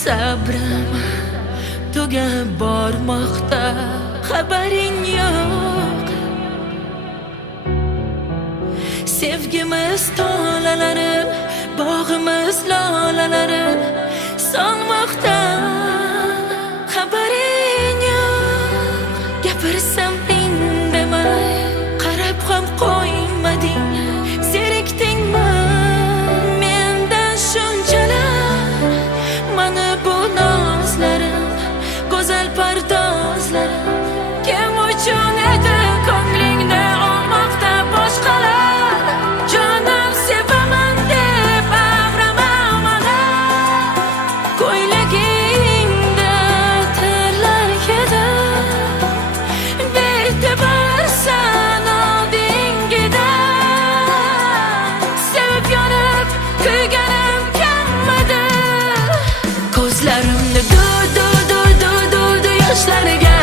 Sabrim tugab bormoqda, xabaring yo'q. Sevgimiz tolalarim, bog'imiz lolalarim solmoqda, xabaring yo'q. Gapirsam indamay, qarab ham qo'ymading. Zerikdingmi mendan shunchalar? Mana bu nozlarim, go'zal pardozlarim kim uchun edi ko'nglingni olmoqda boshqalar? Jonim sevaman deb ag'ramalar, ko'ylagingda terlar edi, be'tiborsan oldingida. Sevib yonib kuyganim kammidi, ko'zlarimni yoshlarga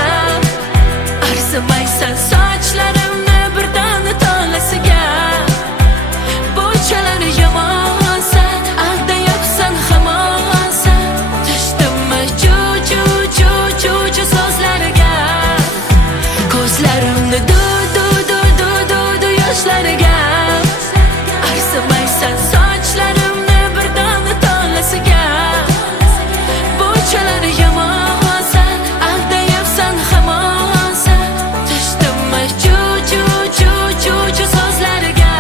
arzimaysan, sochlarimni birdan tolasiga. Bunchalar yomonsan, aldayapsan hamonsan, tishdimmi ju so'zlarga. Ko'zlarimni yoshlarga arzimaysan, sochlarimni birdan tolasiga. Bunchalar yomonsan, aldayapsan hamonsan, tishdimmi ju so'zlarga.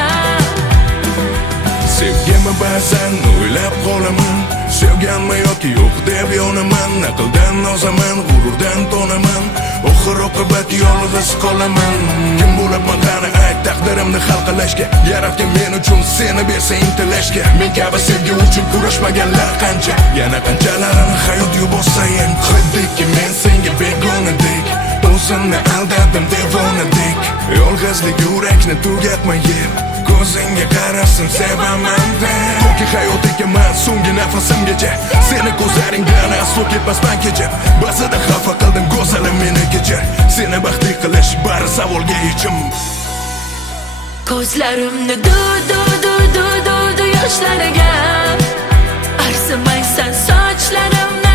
Sevgimi ba'zan o'ylab qolaman, sevganmi yoki yo'q deb yonaman. Aqldan ozaman, g'ururdan tonaman, oxir-oqibat yolg'iz qolaman. Kim bo'libman qani ayt, taqdirimni hal qilishga. Yaratgan men uchun seni bersa intilishga. Men kabi sevgi uchun kurashmaganlar qancha, yana qanchalarini hayot yuborsayin. Xiddiki men senga begonadek, o'zimni aldadim devonadek. Yolg'izlik yurakni tugatmayib, ko'zingga qarasam sevaman deb. Toki hayot ekaman so'nggi nafasimgacha, seni ko'zlaringdan aslo ketmasman kechib. Ba'zida xafa qildim go'zalim, meni kechir. Seni baxtli qilish bari savolga yechim. Ko'zlarimni yoshlarga arzimaysan, sochlarimni